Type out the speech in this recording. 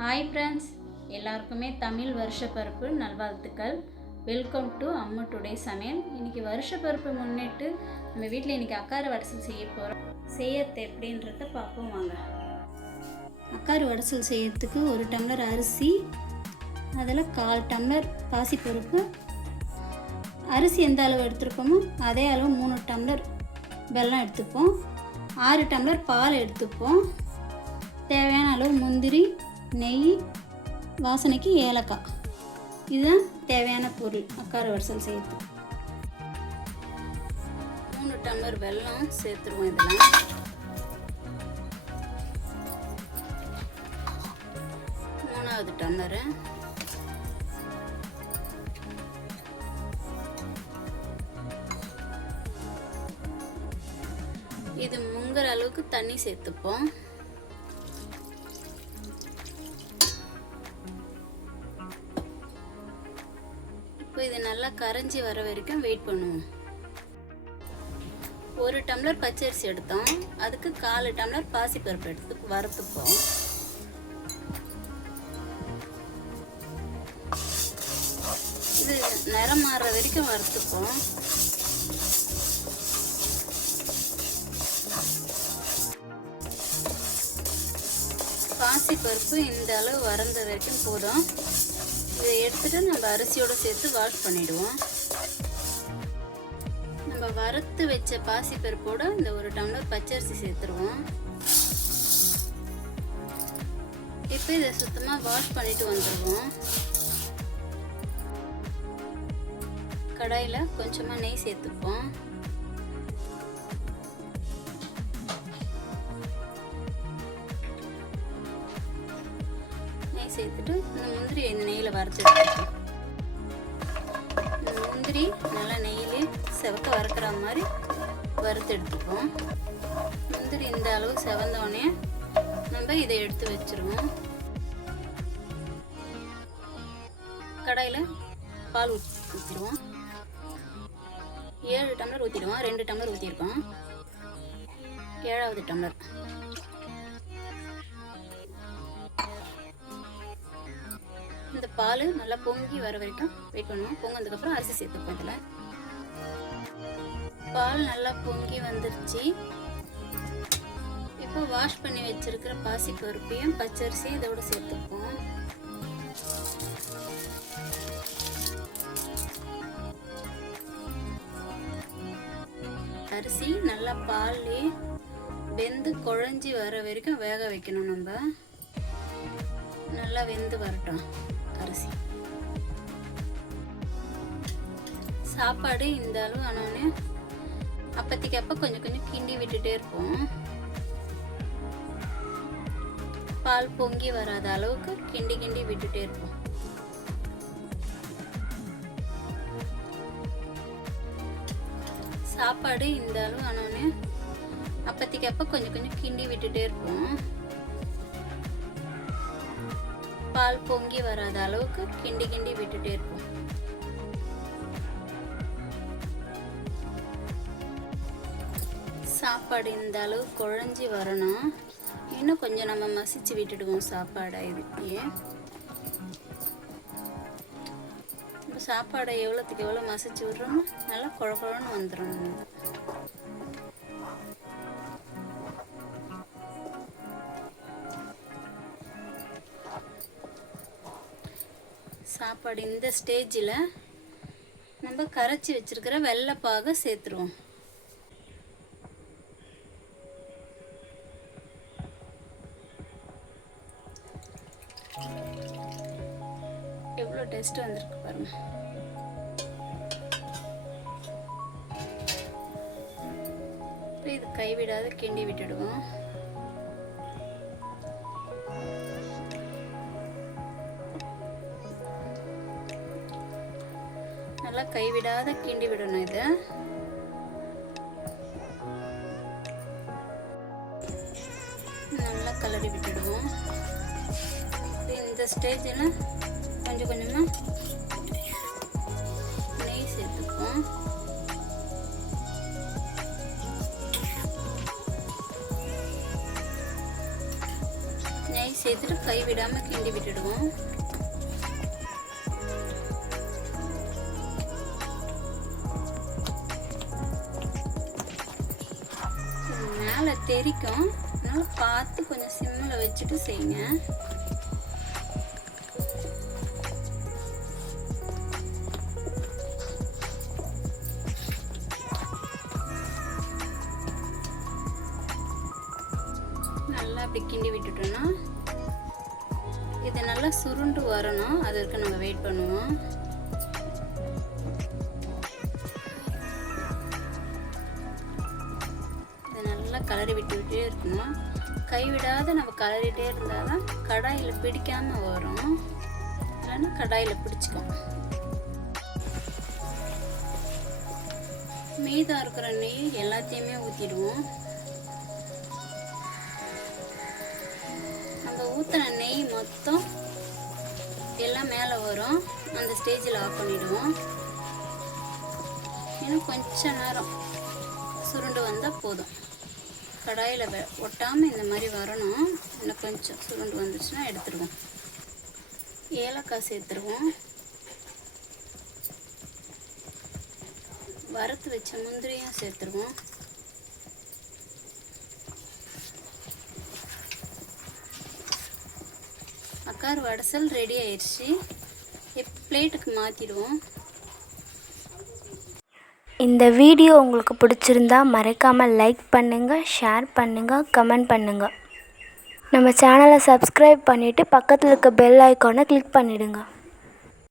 Hi friends, எல்லாருக்குமே தமிழ் வருஷப்பருப்பு நல்வாழ்த்துக்கள். Welcome to Ammu today சமையல். இன்றைக்கி வருஷப்பருப்பு முன்னிட்டு நம்ம வீட்டில் இன்றைக்கி அக்காறு வடசல் செய்ய போகிறோம். செய்யறது எப்படின்றத பார்ப்போம் வாங்க. அக்காறு வடசல் செய்யறதுக்கு 1 டம்ளர் அரிசி, அதில் 1/4 டம்ளர் பாசிப்பருப்பு, அரிசி எந்த அளவு எடுத்துருக்கோமோ அதே அளவு 3 டம்ளர் வெல்லம் எடுத்துப்போம், 6 டம்ளர் பால் எடுத்துப்போம், தேவையான அளவு முந்திரி, நெய், வாசனைக்கு ஏலக்காய். இதுதான் தேவையான பொருள் அக்காறு வடசல் செய்யறது. 3 டம்ளர் வெல்லம் சேர்த்துருவோம். இதில் 3வது டம்ளரு, இது முங்குற அளவுக்கு தண்ணி சேர்த்துப்போம். இப்போ இது நல்லா கரைஞ்சி வர வரைக்கும் வெயிட் பண்ணுவோம். 1 டம்ளர் பச்சரிசி எடுத்தோம், அதுக்கு 1/4 டம்ளர் பாசிப்பருப்பு எடுத்து வறுத்துப்போம். இது நிறம் மாறுற வரைக்கும் வறுத்துப்போம். பாசிப்பருப்பு இந்த அளவு வறந்த வரைக்கும் போதும். இதை எடுத்துட்டு நம்ம அரிசியோடு சேர்த்து வாஷ் பண்ணிடுவோம். நம்ம வறுத்து வச்ச பாசிப்பருப்போட இந்த 1 டம்ளர் பச்சரிசி சேர்த்துருவோம். இப்போ இதை சுத்தமாக வாஷ் பண்ணிட்டு வந்துடுவோம். கடாயில் கொஞ்சமாக நெய் சேர்த்துப்போம். சேர்த்துட்டு இந்த முந்திரி இந்த நெய்யில் வறுத்து எடுத்துப்போம். இந்த முந்திரி நல்லா நெய்யிலே செவக்க வறுக்கிற மாதிரி வறுத்து எடுத்துப்போம். முந்திரி இந்த அளவு செவந்தோடனே நம்ம இதை எடுத்து வச்சுருவோம். கடாயில் பால் ஊற்றிடுவோம். 7 டம்ளர் ஊற்றிடுவோம். 2 டம்ளர் ஊற்றிருக்கோம். 7வது டம்ளர். இந்த பால் நல்லா பொங்கி வர வரைக்கும் வெயிட் பண்ணுவோம். பொங்கினதுக்கப்புறம் அரிசி சேர்த்துப்போம். இதில் பால் நல்லா பொங்கி வந்துருச்சு. இப்போ வாஷ் பண்ணி வச்சிருக்கிற பாசிப்பருப்பையும் பச்சரிசியும் இதோட சேர்த்துப்போம். அரிசி நல்லா பால்லே வெந்து குழஞ்சி வர வரைக்கும் வேக வைக்கணும். நம்ம நல்லா வெந்து வரட்டும் அரிசி. சாப்பாடு இந்த அளவு ஆனோடனே அப்பத்திக்கு அப்போ கொஞ்சம் கொஞ்சம் கிண்டி விட்டுட்டே இருப்போம். பால் பொங்கி வராத அளவுக்கு கிண்டி கிண்டி விட்டுட்டே இருப்போம். சாப்பாடு இந்த அளவு ஆனோடனே அப்பத்திக்கு அப்போ கொஞ்சம் கொஞ்சம் கிண்டி விட்டுட்டே இருப்போம். பால் பொங்கி வராத அளவுக்கு கிண்டி கிண்டி விட்டுட்டே இருப்போம். சாப்பாடு இந்த அளவு குழஞ்சி வரணும். இன்னும் கொஞ்சம் நம்ம மசிச்சு விட்டுடுவோம் சாப்பாடை. இதுக்கே சாப்பாடை எவ்வளோத்துக்கு எவ்வளோ மசிச்சு விடுறோமோ நல்லா குழ குழன்னு வந்துடும். சாப்பாடு இந்த ஸ்டேஜில் நம்ம கரைச்சி வச்சிருக்கிற வெள்ளைப்பாகை சேர்த்துருவோம். எவ்வளோ டேஸ்ட் வந்திருக்கு பாருங்க. இது கைவிடாத கிண்டி விட்டுடுவோம். நல்லா கைவிடாத கிண்டி விடணும். இதை நல்லா கலரி விட்டுடுவோம். இந்த ஸ்டேஜில் கொஞ்சம் கொஞ்சமாக நெய் சேர்த்துப்போம். சேர்த்துட்டு கை விடாமல் கிண்டி விட்டுடுவோம். மேலே தெரிக்கும், அதனால் பார்த்து கொஞ்சம் சிம்மில் வச்சுட்டு செய்யுங்க. நல்லா அப்படி கிண்டி விட்டுட்டோன்னா இது நல்லா சுருண்டு வரணும், அது வரைக்கும் நம்ம வெயிட் பண்ணுவோம். இதை நல்லா கலரி விட்டுக்கிட்டே இருக்கணும். கைவிடாத நம்ம கலரிட்டே இருந்தால் தான் கடாயில் பிடிக்காமல் வரும், இல்லைன்னா கடாயில் பிடிச்சிக்கும். மீதம் இருக்கிற நெய் எல்லாத்தையுமே ஊற்றிடுவோம். நம்ம ஊற்றின நெய் மொத்தம் எல்லாம் மேலே வரும், அந்த ஸ்டேஜில் ஆஃப் பண்ணிவிடுவோம். இன்னும் கொஞ்ச நேரம் சுருண்டு வந்தால் போதும். கடாயில் ஒட்டாமல் இந்த மாதிரி வரணும். இன்னும் கொஞ்சம் சுருண்டு வந்துச்சுன்னா எடுத்துடுவோம். ஏலக்காய் சேர்த்துருவோம். வறுத்து வச்ச முந்திரியும் சேர்த்துருவோம். அக்கார் வடசல் ரெடி ஆயிடுச்சு. பிளேட்டுக்கு மாற்றிடுவோம். இந்த வீடியோ உங்களுக்கு பிடிச்சிருந்தா மறக்காமல் லைக் பண்ணுங்கள், ஷேர் பண்ணுங்கள், கமெண்ட் பண்ணுங்கள். நம்ம சேனலை சப்ஸ்கிரைப் பண்ணிவிட்டு பக்கத்தில் இருக்க பெல் ஐக்கானை கிளிக் பண்ணிவிடுங்க.